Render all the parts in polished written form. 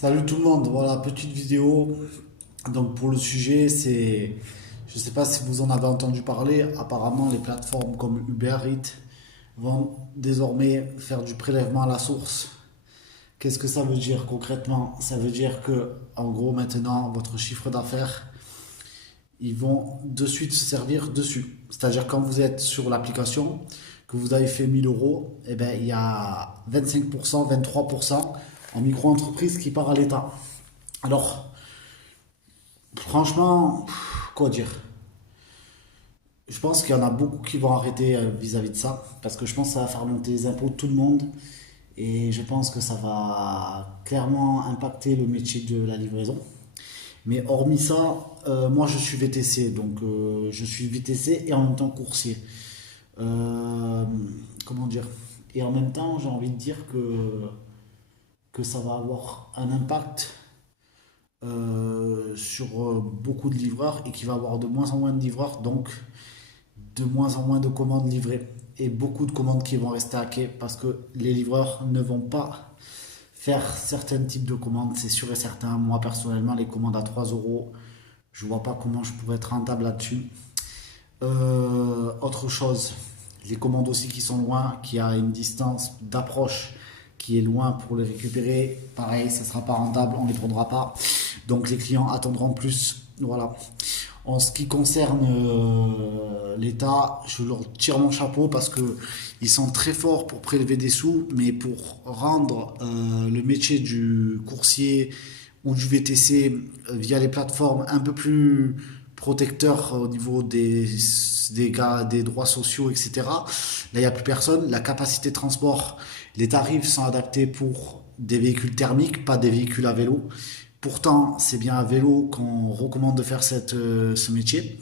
Salut tout le monde, voilà, petite vidéo. Donc pour le sujet, je ne sais pas si vous en avez entendu parler, apparemment les plateformes comme Uber Eats vont désormais faire du prélèvement à la source. Qu'est-ce que ça veut dire concrètement? Ça veut dire que, en gros, maintenant, votre chiffre d'affaires, ils vont de suite se servir dessus. C'est-à-dire quand vous êtes sur l'application, que vous avez fait 1000 euros, eh ben, il y a 25%, 23% en micro-entreprise qui part à l'État. Alors, franchement, quoi dire? Je pense qu'il y en a beaucoup qui vont arrêter vis-à-vis de ça, parce que je pense que ça va faire monter les impôts de tout le monde, et je pense que ça va clairement impacter le métier de la livraison. Mais hormis ça, moi je suis VTC, donc je suis VTC et en même temps coursier. Euh, comment dire? Et en même temps, j'ai envie de dire que ça va avoir un impact sur beaucoup de livreurs et qu'il va y avoir de moins en moins de livreurs, donc de moins en moins de commandes livrées et beaucoup de commandes qui vont rester à quai parce que les livreurs ne vont pas faire certains types de commandes, c'est sûr et certain. Moi personnellement, les commandes à 3 euros, je vois pas comment je pourrais être rentable là-dessus. Autre chose, les commandes aussi qui sont loin, qui a une distance d'approche qui est loin pour les récupérer, pareil, ça sera pas rentable, on les prendra pas. Donc les clients attendront plus. Voilà. En ce qui concerne l'État, je leur tire mon chapeau parce que ils sont très forts pour prélever des sous, mais pour rendre le métier du coursier ou du VTC via les plateformes un peu plus protecteur au niveau des droits sociaux, etc. Là, il n'y a plus personne. La capacité de transport, les tarifs sont adaptés pour des véhicules thermiques, pas des véhicules à vélo. Pourtant, c'est bien à vélo qu'on recommande de faire ce métier.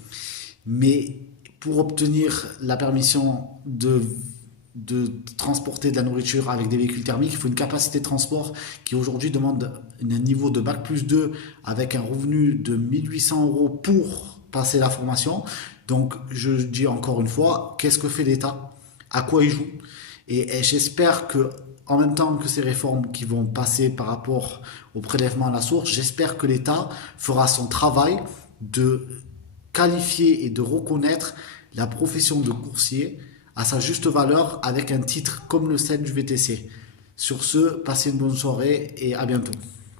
Mais pour obtenir la permission de transporter de la nourriture avec des véhicules thermiques, il faut une capacité de transport qui aujourd'hui demande un niveau de bac plus 2 avec un revenu de 1800 euros pour passer la formation. Donc je dis encore une fois, qu'est-ce que fait l'État? À quoi il joue? Et j'espère que, en même temps que ces réformes qui vont passer par rapport au prélèvement à la source, j'espère que l'État fera son travail de qualifier et de reconnaître la profession de coursier à sa juste valeur avec un titre comme le scène du VTC. Sur ce, passez une bonne soirée et à bientôt.